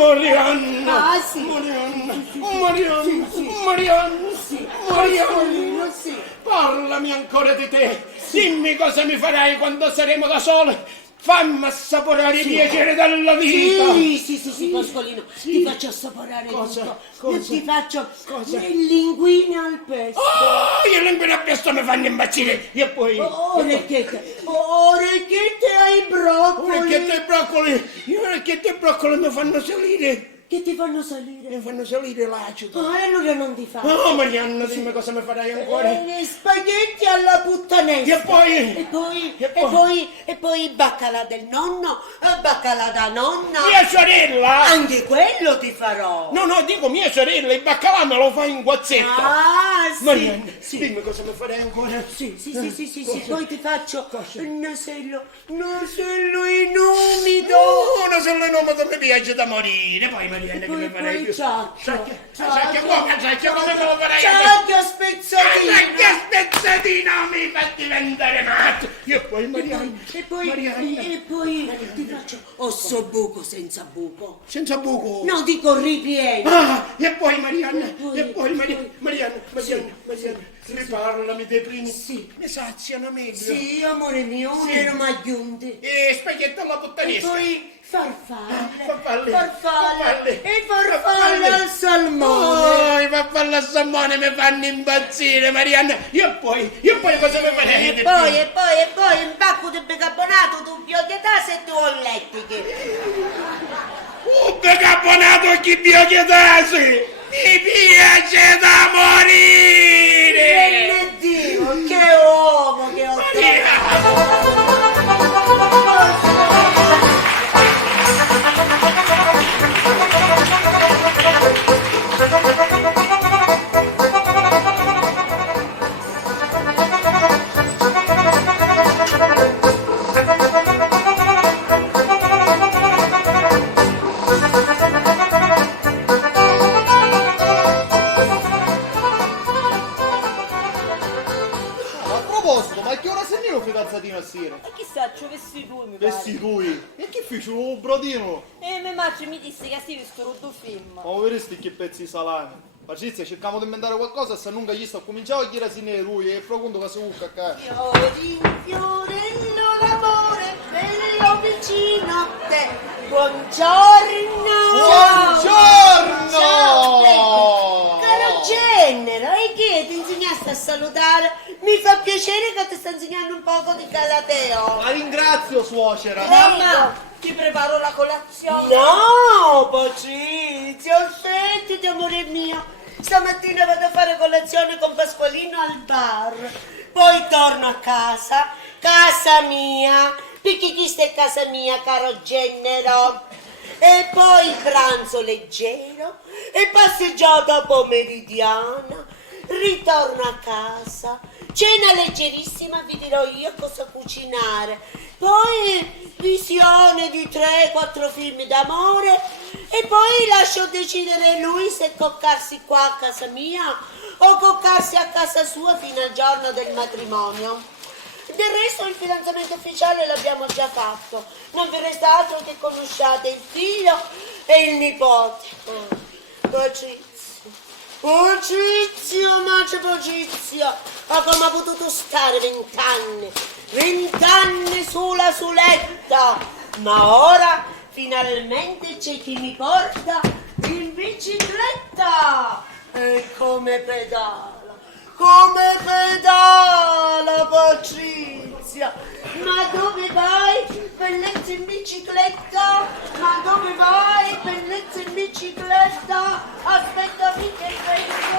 Marianna! Ah, sì. Marianna! Sì. Marianna! Sì. Parlami ancora di te! Dimmi cosa mi farai quando saremo da sole! Fammi assaporare i piaceri della vita! Sì, Pasqualino, ti faccio assaporare Cosa? tutto. Cosa? Ti faccio Cosa? le linguine al pesto. Oh, io linguine a pesto mi fanno impazzire! E poi... Orecchiette ai broccoli. Orecchiette e broccoli mi fanno salire! Che ti fanno salire? Mi fanno salire l'acido! Allora non ti fa. Oh, Marianna, dimmi cosa mi farai ancora! Spaghetti alla puttanessa. E poi? E poi baccalà del nonno, baccalà da nonna. Mia sorella! Anche quello ti farò. No, dico mia sorella, il baccalà me lo fa in guazzetto! Ah, sì. Marianna, Sì. dimmi cosa mi farai ancora! Sì. Cosa? Poi ti faccio Cosa? il nasello in umido. Una sola nome che mi piace da morire! Poi Marianna, che mi farai Poi più? ciacchio. Sacchio, come me lo farai? Ciacchio spezzatino. Che spezzatino mi fa diventare matto! E poi Marianna, E poi ti faccio ossobuco senza buco. senza buco! No, dico ripieno. Ah, e poi Marianna, Marianna, riparlami dei primi, Sì. mi saziano meglio. Sì, amore mio, un Sì. ero magliunte. E spaghetto alla E puttanesca. poi farfalle. Farfalle. E farfalle al salmone. Oh, i farfalle al salmone mi fanno impazzire, Marianna. E poi cosa mi farei? E poi un pacco di bicarbonato, tu biocchietase e tu ollettiche. Un bicarbonato chi biocchietase! Mi piace da morire! Dio, che uomo che ho Ma che ora sei mio fidanzatino a sera? E chissà, ci vesti tu, mi pare. Vesti lui? E che fece un brodino? E mia madre mi disse che si visto un film. Ma vedresti che pezzi di salame? Patrizia, cerchiamo di inventare qualcosa, se non gli sto cominciamo a chiedere se ne lui e profondo che si vuole cacare. Fiorello l'amore bello vicino a te. Buongiorno. Buongiorno! Caro genero, e che ti insegnaste a salutare? Mi fa piacere che ti sta insegnando un poco di galateo. La ringrazio, suocera. Mamma, ti preparo la colazione. No, Patrizia, sentiti amore mio. Stamattina vado a fare colazione con Pasqualino al bar. Poi torno a casa mia. Perché questa è casa mia, caro genero. E poi pranzo leggero e passeggiata pomeridiana. Ritorno a casa, cena leggerissima, vi dirò io cosa cucinare. Poi visione di 3-4 film d'amore e poi lascio decidere lui se coccarsi qua a casa mia o coccarsi a casa sua fino al giorno del matrimonio. Del resto il fidanzamento ufficiale l'abbiamo già fatto, non vi resta altro che conosciate il figlio e il nipote. Pocizio, ma come ha potuto stare 20 anni? 20 anni sulla suletta! Ma ora finalmente c'è chi mi porta in bicicletta! E come pedala, Patrizia! Ma dove vai, bellezza in bicicletta? Ma dove vai, bellezza in bicicletta? Aspettami che vengo!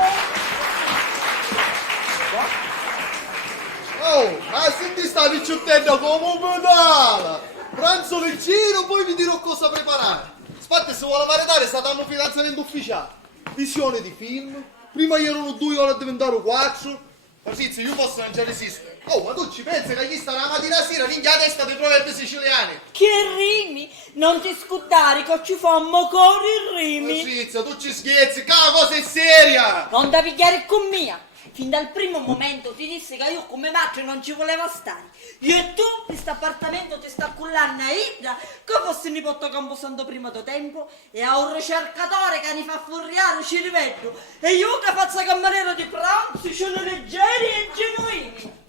Oh, ma se ti stavi ciuttendo come un pedala! Pranzo leggero, poi vi dirò cosa preparare. Aspetta, se vuole maritare, sta dando fidanzamento ufficiale. Visione di film. Prima erano 2 ore a diventare 4. Patrizia, io posso non ci resisto. Oh, ma tu ci pensi che gli sta la mattina sera ringhia la testa dei proverbi siciliani? Che rimi? Non ti scudare che ci fammo cori i rimi. Patrizia, tu ci scherzi, che la cosa è seria! Non da pigliare con mia. fin dal primo momento ti dissi che io come macchina non ci voleva stare. Io e tu, questo appartamento ti sta cullando a Idra, che fosse nipote Camposanto prima del tempo, e a un ricercatore che ne fa furriare, ci rivedo, e io che faccio cameriere di pranzo, sono leggeri e genuini.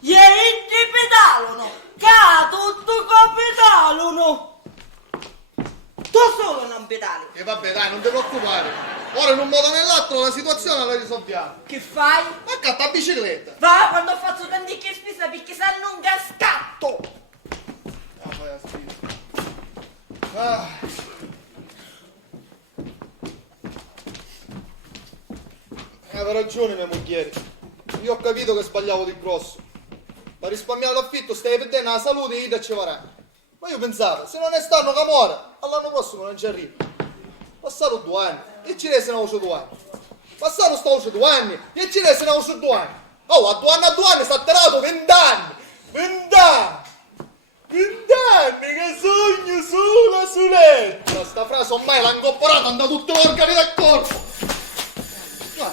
Gli Idri pedalano, che tutto capitalano. Tu solo non pedali. E vabbè, dai, non ti preoccupare. Ora in un modo o nell'altro la situazione la risolviamo. Che fai? Accatta la bicicletta. Va, quando faccio tanti che spesa perché sanno un cascatto. Ah, poi la spesa. Ah. Aveva ragione mia moglie. Io ho capito che sbagliavo di grosso. Ma risparmiare l'affitto, stai vedendo la salute e ci vorrà. Ma io pensavo, se non è stanno camora, all'anno prossimo non ci arrivo. Passato 2 anni, e ci rese ne ho 2 anni. Passato sto 2 anni, e ci rese ne ho 2 anni. Oh, a 2 anni sta atterato 20 anni. 20 anni. 20 anni che sogno sulla suletta. Sta frase ormai l'ha incorporata, hanno tutti gli organi del corpo. Ma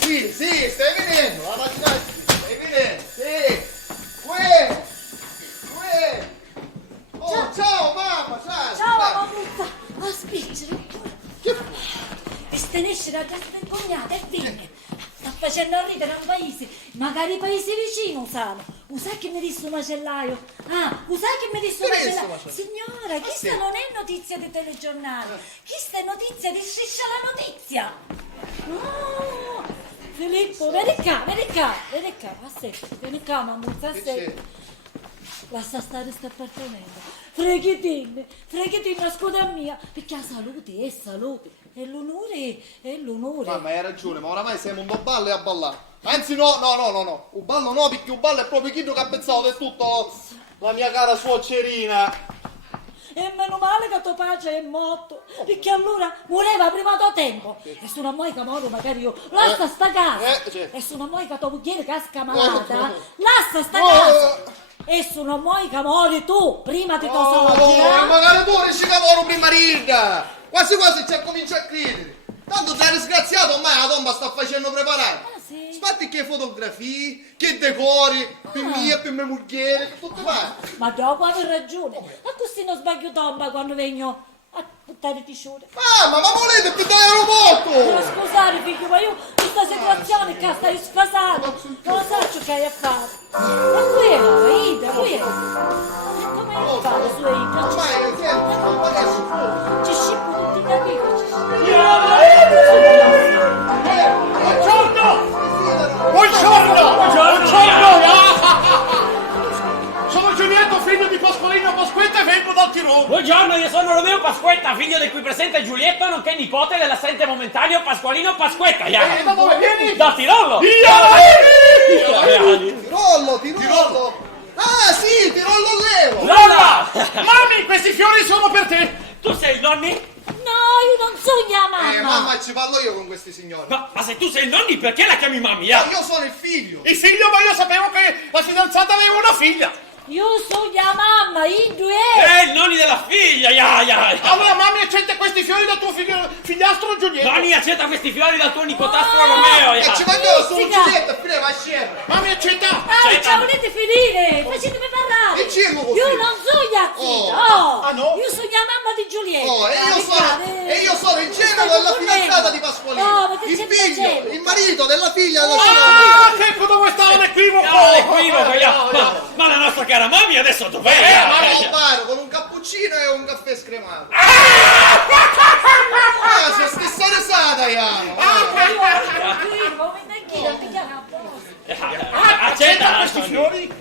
qui, sì, stai venendo, la mattina, stai venendo, sì. Qui. Oh, ciao mamma, ciao. Ciao mamma brutta, a spingere. Che E stenesce la casa del cognato e vieni. Sta facendo ridere un paese, magari i paesi vicini sanno. Sai che mi disse un macellaio? Sai che mi disse un Che disse macellaio? macellaio? Signora, questa sì. non è notizia di telegiornale, questa è notizia di Striscia la Notizia. Oh, Filippo, vieni qua, aspetta, vieni qua, mamma, c'è? aspetta. Lascia stare questo appartamento. Freghetine, scusa mia, perché la salute è salute. E l'onore è l'onore. Mamma, hai ragione, ma oramai siamo un po' ballo e a ballare. Anzi, no. Un ballo no, perché un ballo è proprio chi che ha pensato di tutto la mia cara suocerina. E meno male che tuo padre è morto, perché allora moreva prima del tempo. E sono a moi che moro, magari io lascia sta casa. certo. E sono a moi che tua moglie casca malata. Lascia sta casa. E sono a moi che mori tu, prima di tua Oh, magari tu riesci a lavoro prima rida. Quasi ci comincia a credere. Tanto sei disgraziato, ormai la tomba sta facendo preparare. Sì. Spatti che fotografie, che decori, per mia, per mia moglie, tutto quanto. Ma dopo avevi ragione. Ma così non sbaglio tomba quando vengo a buttare i piscioni. Mamma, ma volete più dall'aeroporto? Devo scusare figlio, ma io questa situazione che stai sfasando, non so ciò che hai a fare. Ma qui è, Ida, qui è. Come hai fatto su Ida? Ormai, senti, non va adesso. Ci scippo tutti i capelli. Sono Giulietto, figlio di Pasqualino Pasquetta e vengo dal Tirolo. Buongiorno, io sono Romeo Pasquetta, figlio del qui presente Giulietto, nonché nipote dell'assente momentaneo Pasqualino Pasquetta. E da dove vieni? Da Tirolo! Tirollo. Ah, sì, Tirollo Levo. Lola! Mami, questi fiori sono per te. Tu sei il nonni? No, io non so mia mamma. Mamma, ci parlo io con questi signori. Ma se tu sei il nonni, perché la chiami mamma? Ma io sono il figlio. Il figlio, ma io sapevo che la fidanzata aveva una figlia. Io so mia mamma, i due. Il nonni della figlia, Allora, mami, accetta questi fiori da tuo figliastro Giulietto. Nonni, accetta questi fiori dal tuo nipotastro Romeo, E ci mangiavo solo Musica. Giulietta, fine va scemo. Mami, accetta. Ciao, volete finire? Facetemi parlare. E circo così. Io non so Iazzita. Oh. Ah, no? Io sono mia mamma di Giulietta. Oh, e io sono il genero della fidanzata di Pasqualino. Oh, ma che Il c'è figlio, piacere? il marito della figlia della Ah, che dove sta l'equivoco? Ma la nostra cara mamma adesso dov'è? Ma al bar con un cappuccino e un caffè scremato. Sei stessa risata, Iano. Accetta questi fiori.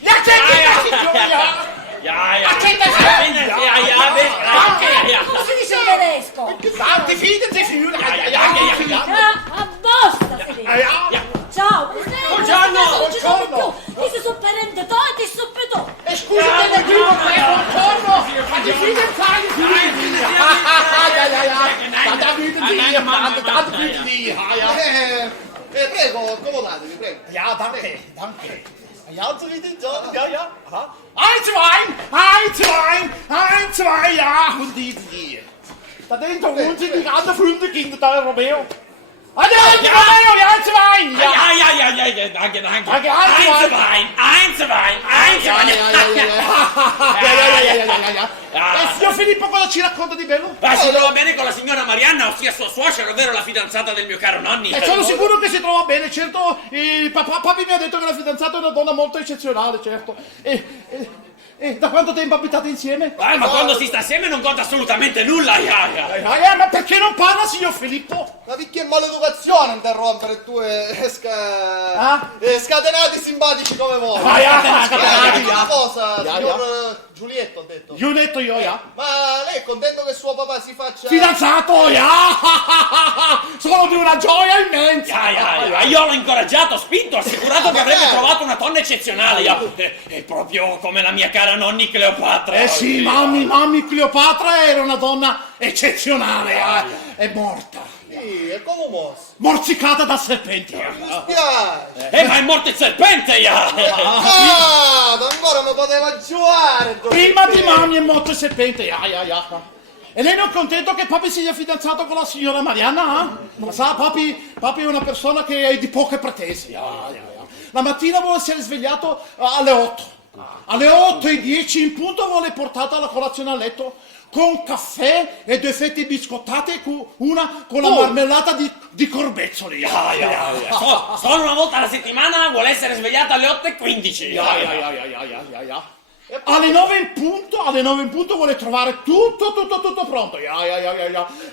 Li accetta questi fiori. Come si dice in tedesco? Tanti fidati, figlioli. Apposta, Federico. Ciao, Buongiorno. non ci sono più. Io sono parente tuo e ti so più tu. E scusa dell'equivoco, buongiorno. Ma ti fidanzai, Prego, accomodatevi, prego. Ja, danke. Ja, zu wieder, ja. Aha. Ein, zwei, ja. Und die. Da dentro unten die ganzen Freunde Kinder da, Romeo. Andiamo, Wein! Ja, danke. Danke, Einzelwein. Signor Filippo, cosa ci racconta di bello? Si trova bene con la signora Marianna, ossia sua suocera, ovvero la fidanzata del mio caro nonni. Sono sicuro che si trova bene, certo. Papi mi ha detto che la fidanzata è una donna molto eccezionale, certo. E da quanto tempo abitate insieme? Ma quando si sta assieme non conta assolutamente nulla, Ma perché non parla, signor Filippo? Ma di che maleducazione interrompere due scatenati simpatici come voi? Scatenati, Una cosa, Ya, signor Giulietto, ho detto. Io ho detto io, Ma lei è contento che suo papà si faccia... Fidanzato, sono di una gioia immensa. Io l'ho incoraggiato, spinto, assicurato che avrebbe trovato una donna eccezionale. È proprio come la mia cara nonni Cleopatra. Sì, mammi, Cleopatra era una donna eccezionale, è morta. Sì, è come un mosso. Morsicata da serpenti. Mi spiace. Ma è morto il serpente, Ancora mi poteva giocare. Prima di mamma è morto il serpente, E lei non è contento che papi sia fidanzato con la signora Marianna? Ma sa, papi è una persona che è di poche pretese. La mattina vuole essere svegliato alle 8. Alle 8:10 in punto vuole portata alla colazione a letto con caffè e 2 fette biscottate, una con la marmellata di corbezzoli. Solo una volta alla settimana vuole essere svegliata alle 8:15. Alle 9 in punto vuole trovare tutto pronto.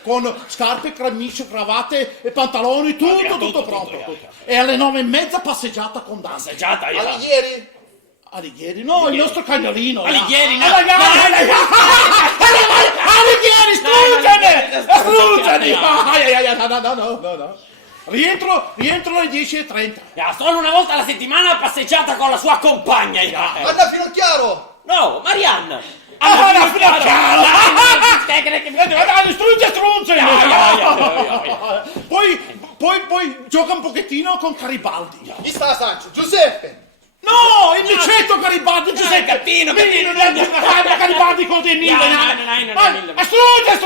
Con scarpe, camicie, cravatte e pantaloni, tutto pronto. E alle 9:30 passeggiata con Dante. Alighieri? Alighieri, no, il nostro cagnolino. Alighieri, no. Alighieri, struggene! No. Rientro alle 10:30. Solo una volta alla settimana passeggiata con la sua compagna. Anna Finocchiaro! No, Marianna. Strunze! Poi gioca un pochettino con Garibaldi. Chi sta a Sancio? Giuseppe! No, il micetto Garibaldi, Giuseppe! Gattino. Garibaldi con dei mille! Strunze!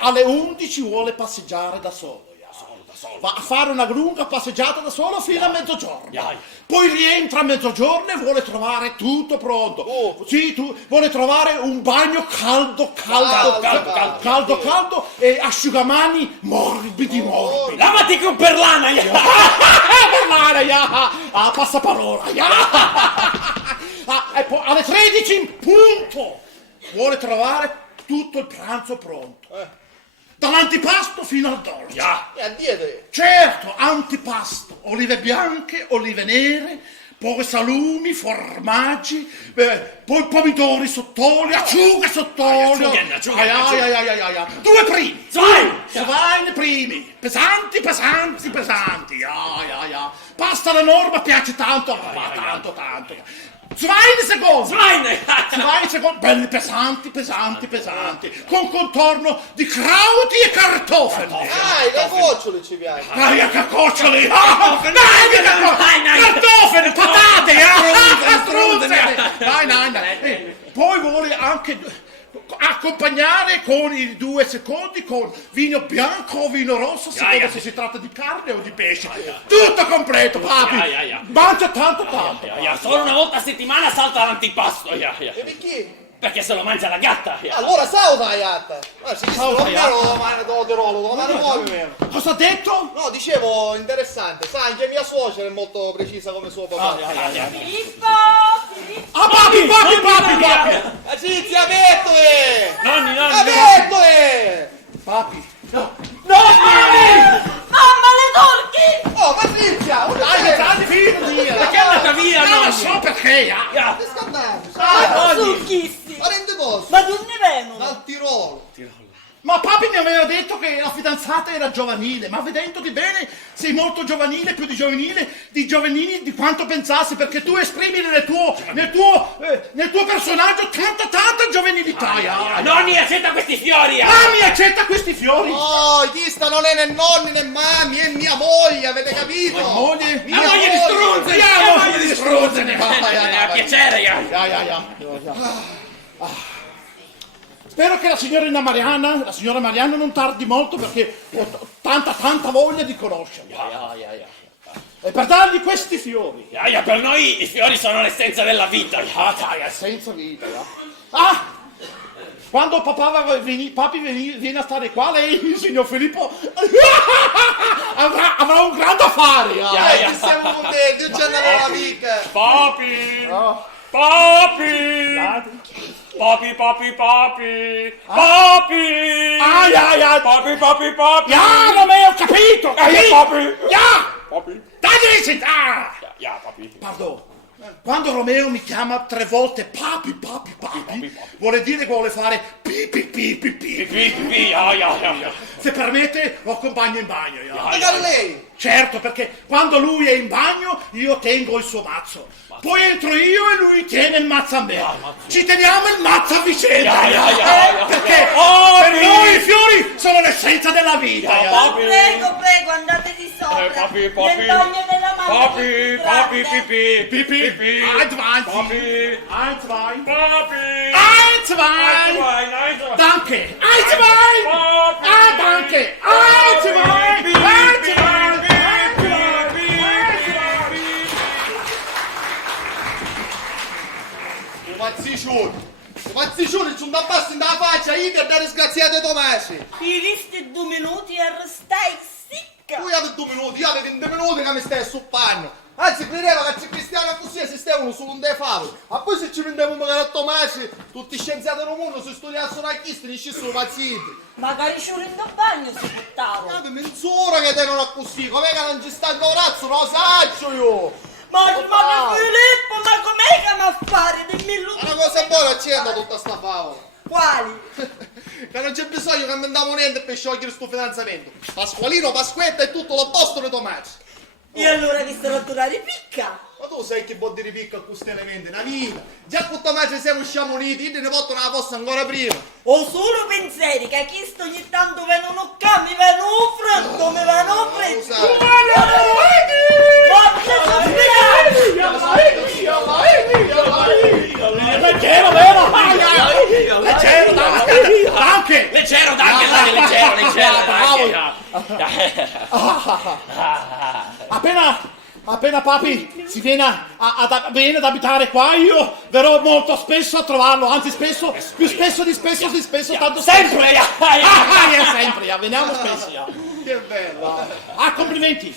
Alle 11 vuole passeggiare da solo. Va a fare una lunga passeggiata da solo fino a mezzogiorno. Poi rientra a mezzogiorno e vuole trovare tutto pronto. Vuole trovare un bagno caldo e asciugamani morbidi. Lavati con Perlana. Passaparola. E poi alle 13 in punto vuole trovare tutto il pranzo pronto. Dall'antipasto fino al dolce. E a diete? Certo, antipasto, olive bianche, olive nere, poi salumi, formaggi, poi pomidori sott'olio, acciughe sott'olio. 2 primi. Zwein primi. Pesanti. Pasta alla norma piace tanto. Zwein secondi, belli pesanti, con contorno di crauti e cartofeli. I cacoccioli ci piace. Cacoccioli! Cartofeli, patate, strunze! Poi vuole anche accompagnare con i 2 secondi con vino bianco o vino rosso, secondo se si tratta di carne o di pesce. Tutto completo, papi! Mangia tanto! Solo una volta a settimana salta l'antipasto. E perché? Perché se lo mangia la gatta. Allora sauta la gatta. Ma si meno. Cosa ha detto? No, dicevo, interessante. Sa, anche mia suocera è molto precisa come suo papà. Filippo! Papi! Azizia, apertole! Nonni! Apertole! Papi! No! Mamma, le torchi! Oh, Patrizia! Perché è andata via, Non nonni? lo so perché! Che scandale! Ma succhissimi! Ma rende posto? Ma dove ne vengono? Dal Tirolo! Ma papi mi aveva detto che la fidanzata era giovanile, ma vedendoti bene sei molto giovanile, più di giovanili di quanto pensassi, perché tu esprimi nel tuo personaggio tanta giovanilità. Nonni, accetta questi fiori! Mami, accetta questi fiori! Oh, questa non è né nonni né mammi, è mia moglie, avete capito? Moglie? Mia Moglie di strunze! Moglie di strunze! A piacere, Spero che la signora Mariana non tardi molto perché ho tanta voglia di conoscerla. E per dargli questi fiori. Per noi i fiori sono l'essenza della vita. Senza vita. Quando papi viene a stare qua, lei, il signor Filippo, avrà un grande affare. Ci siamo contenti, io ci andavo alla picca. Papi! Oh. Papi! Papi! Papi! Romeo, capito! Papi! Papi! Dagli città! Papi! Pardon. Quando Romeo mi chiama 3 volte papi, vuole dire che vuole fare pipi. Se permette, lo accompagno in bagno. Magari lei. Certo, perché quando lui è in bagno, io tengo il suo mazzo. Poi entro io e lui tiene il mazzo a me. Ci teniamo il mazzo a vicenda. Perché per noi i fiori sono l'essenza della vita. Prego, andate di sopra. Nel bagno della mamma. Papi, Pipi. Eins, zwei. Danke. Danke. Mazziccione, ci da basta in da faccia, io che da disgraziato Tomasi. I visti 2 minuti e restai sicca. Tu avevi 2 minuti, io avevo 20 minuti che mi stai suppando. Anzi, credeva che ci cristiano così esistevano solo un dei favoli. Ma poi se ci prendiamo magari a Tomasi, tutti scienziati del mondo, se studiassero a chisti, ne scissono pazienti. Magari ci in bagno si buttavo. Ma mezz'ora che te non ha così, com'è che non ci sta il corazzo, lo saggio io. Ma Filippo, ma com'è che mi affari? Dimmi lui. Una cosa buona accenda tutta sta favola. Quali? Che non c'è bisogno che andiamo niente per sciogliere sto fidanzamento. Pasqualino, Pasquetta e tutto l'opposto di Tomasi. E allora vi sarò durare picca. Ma tu sai che può dire picca con questi elementi? Una vita. Già con Tomasi siamo sciamoniti, io ne porto una posta ancora prima. Ho solo pensieri che chi sto ogni tanto vengono qua, mi vengono freddo, mi vengono freddo. Leggero, vero? Leggero, danke. Leggero, Appena papi si viene ad abitare qua, io verrò molto spesso a trovarlo, anzi più spesso di spesso, tanto Sempre! sempre, veniamo spesso. Che bello. Complimenti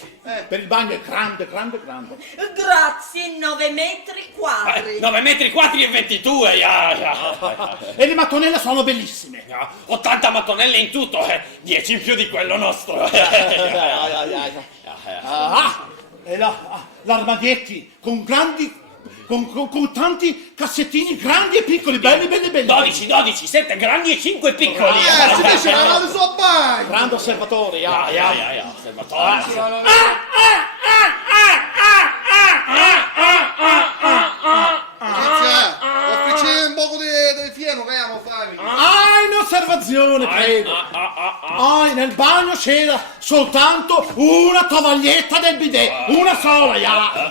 per il bagno, è grande. Grazie, 9 metri quadri. 9 metri quadri e 22, E le mattonelle sono bellissime. 80 mattonelle in tutto, 10 in più di quello nostro. E l'armadietti con tanti cassettini grandi e piccoli, belli. 12, 7 grandi e 5 piccoli. Si dice la mano sul bagno. Grande osservatore, Osservatorio. Offrici un poco di fieno che abbiamo fare. in osservazione, prego. Nel bagno c'era soltanto una tovaglietta del bidet, una sola,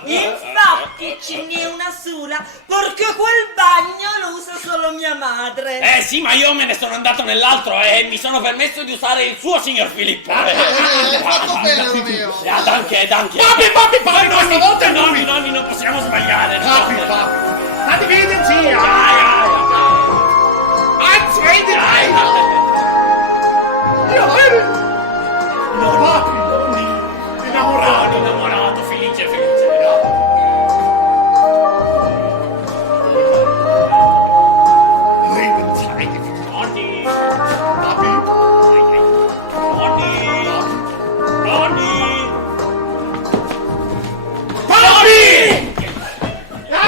Infatti ce n'è una sola, perché quel bagno lo usa solo mia madre. Sì, ma io me ne sono andato nell'altro e mi sono permesso di usare il suo, signor Filippo. Hai fatto bene, Romeo. Danke. Papi, questa volta è lui. Nonni, non possiamo sbagliare. Papi. Ma dividenci, Innamorato, felice.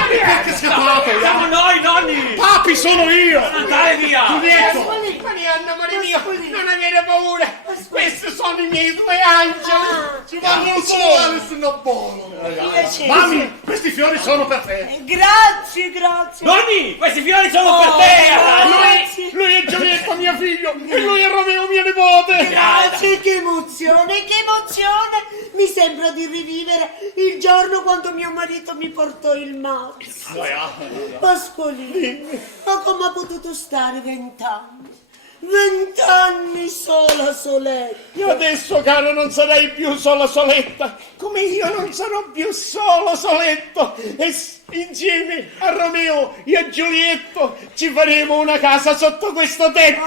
Perché scappato? Siamo noi, nonni! Papi, sono io! Non andare via! Giulietto! Anna, amore mio, non avere paura. Questi sono i miei due angeli. Ci vanno solo Alice Nobolo. Piacere. Mami, questi fiori sono per te. Grazie, grazie. Nonni, questi fiori sono per te! Grazie. Lui è Giulietto, mio figlio, e lui è Romeo, mio nipote. Grazie, che emozione, che emozione! Mi sembra di rivivere il giorno quando mio marito mi portò il Max. Pasqualino, ma come ha potuto stare 20 anni? 20 anni sola, soletta. Io adesso, caro, non sarai più sola soletta, come io non sarò più solo soletto. E insieme a Romeo e a Giulietto ci faremo una casa sotto questo tetto.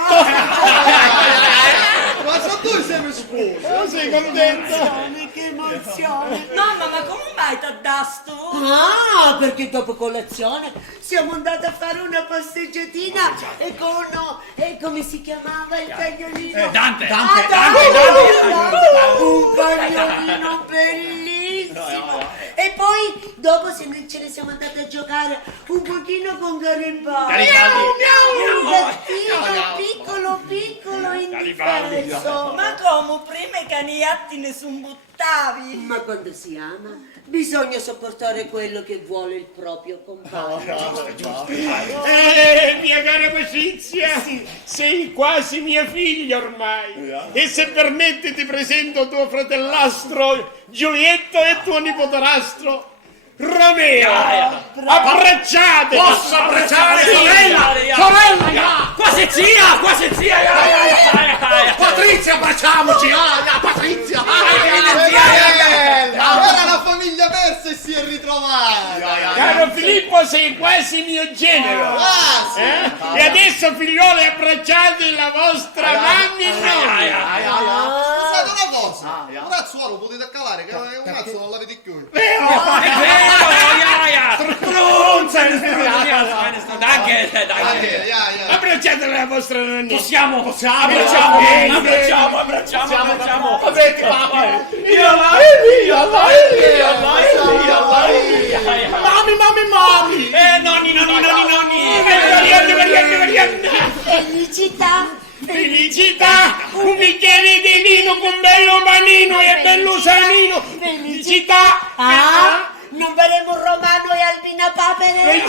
Ma sono due siamo sposi. Sei contenta? Che emozione! Mamma, ma come mai t'addasto? Ah, perché dopo colazione siamo andati a fare una passeggiatina e con... come si chiamava il cagnolino? Dante! Un cagnolino bellissimo! E poi dopo ce ne siamo andati a giocare un pochino con Garibaldi. Un gattino piccolo indifeso. Ma come prima i caniatti ne son buttavi? Ma quando si ama bisogna sopportare quello che vuole il proprio compagno. Mia cara Patrizia, sei quasi mia figlia ormai. E se permetti ti presento tuo fratellastro Giulietto e tuo nipotarastro Romeo. Abbracciate! Posso abbracciare sorella? Sorella! Quasi zia! Patrizia, abbracciamoci! Patrizia! Allora la famiglia persa e si è ritrovata. Caro Filippo, sei quasi mio genero. Ah, sì. E adesso, figlioli, abbracciate la vostra mamma e noi. Scusate una cosa, un razzuolo potete calare, che un razzo non l'avete più. Danke! Abbracciate la vostra nonnina. Possiamo! Abbracciamo. Avete papi! Mami! Nonni! Felicità! Un bicchiere di vino con bello panino e bello sanino. Felicità! Ah? Non faremo Romano e Albina Papere?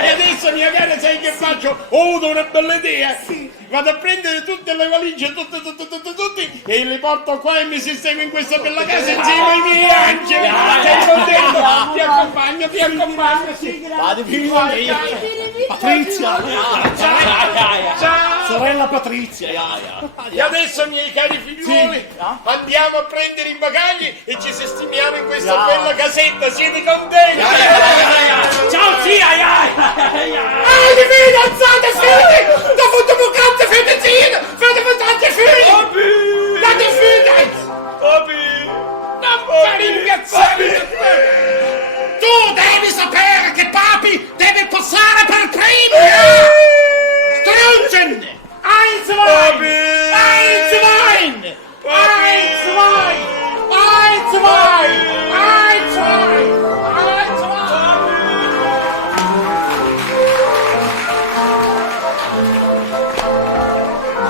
E adesso, mia cara, sai che faccio? Ho avuto una bella idea. Vado a prendere tutte le valigie, tutte, e le porto qua e mi sistemo in questa bella casa insieme ai miei angeli. Sei contento? Ti accompagno. Vado figlio! Patrizia! Ciao! Sorella Patrizia! E adesso, miei cari figliuoli, andiamo a prendere i bagagli e ci sistemiamo in questa bella casetta. Siete contenti? Ciao zia! Di fidanzate, figli! Dopo vacanze, fate zine! Fate tante figli! Date figli! Non fare incazzare! Tu devi sapere che papi deve passare per primo! Strunzen!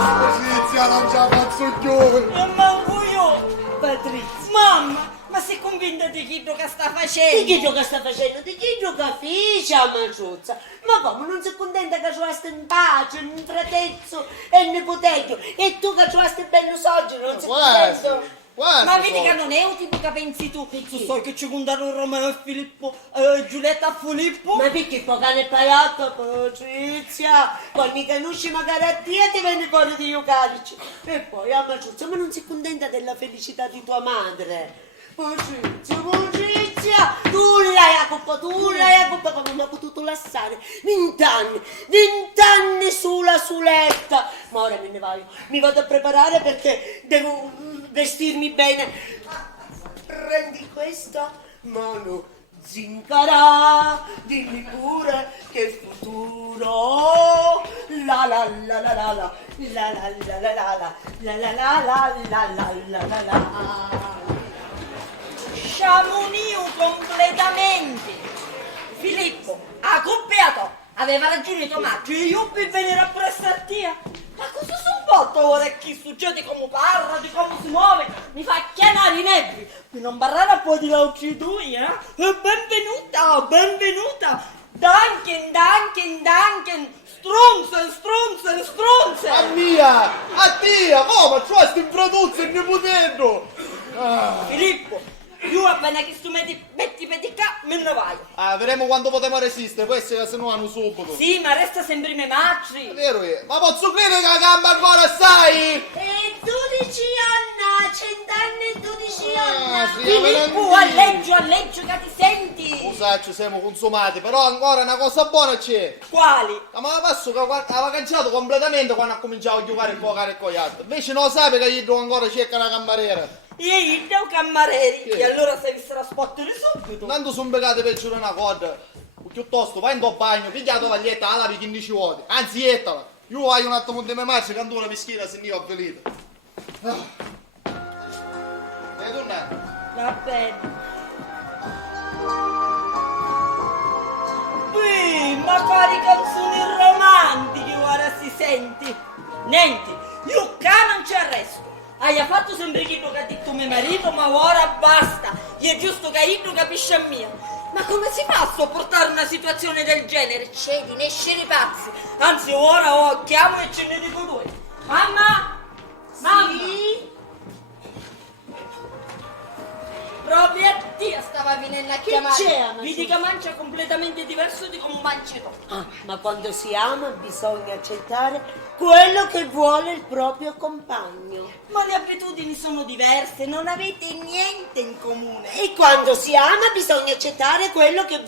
Patrizia, non ce la faccio più. E manco io! Patrizia. Mamma, ma sei convinta di chi che sta Di facendo? che gioca sta facendo? Di che gioca ficia, Maciuzza? Ma come, non sei contenta che giocaste in pace, in fratezzo e in nipoteggio? E tu che giocaste bello soggiorno, non sei contento? Ma vedi che non è un tipo che pensi tu? Tu sai che ci contano Romeo e Filippo, Giulietta e Filippo? Ma perché poi cane paiotto, Patrizia? Poi mica usci magari a te ti viene fuori di Eucarici. E poi, Maciuzza, ma non sei contenta della felicità di tua madre? Patrizia, tu l'hai a colpa, come mi ha potuto lasciare 20 anni sulla suletta. Ma ora me ne vado, mi vado a preparare perché devo vestirmi bene. Prendi questo, mano zincara, dimmi pure che futuro. La la la la la la la la la la la la la la la la la. Sciamuniu completamente! Filippo, accoppiato! Aveva ragione Tommaso, io per venire a prestarti. Ma cosa sono sopporto ora chi succede, di come parla, di come si muove, mi fa chiamare i nervi. Mi non parlare poi di lauci tui, eh? Benvenuta, benvenuta. Danken, danken, danken. Strunzen, strunzen. A mia! A tia! Oh, ma c'ho sti produzi il mio potello! Filippo, io appena che tu metti per qua, me ne vai. Vedremo quando potremo resistere, poi se no hanno subito. Sì, ma resta sempre i miei macci. È vero, ma posso credere che la gamba ancora sai? E 12 anni, 100 anni e 12 anni. sì, Filippo, alleggio che ti senti. Scusa, ci siamo consumati, però ancora una cosa buona c'è. Quali? Ma passo che aveva cancellato completamente quando ha cominciato a giocare con il cogliato. Invece non lo sape che io ancora cerca la cameriera. Io gli do camerieri. Sì. E allora sei visto la spottere subito. Tanto sono beccate per giurare una cosa. Piuttosto vai in tuo bagno, piglia la tovaglietta, la lavi 15 volte. Anzi, jettala. Io voglio un attimo di me marcia, canto una meschina se ne ho avvelito. Devi tornare. Va bene. Ma fare canzoni romantiche, ora si senti. Niente, io qua non ci arresto. Hai fatto sempre quello che ha detto mio marito, ma ora basta. È giusto che io capisce a mia. Ma come si fa a sopportare una situazione del genere? C'è di nascere pazzi. Anzi, ora chiamo e ce ne dico due. Mamma? Mamma? Sì? Proprio a te stava venendo a Che chiamare. c'è, Anna? Vedi che mangia completamente diverso di come mangi tu. Ma quando si ama bisogna accettare quello che vuole il proprio compagno. Ma le abitudini sono diverse, non avete niente in comune. E quando si ama bisogna accettare quello che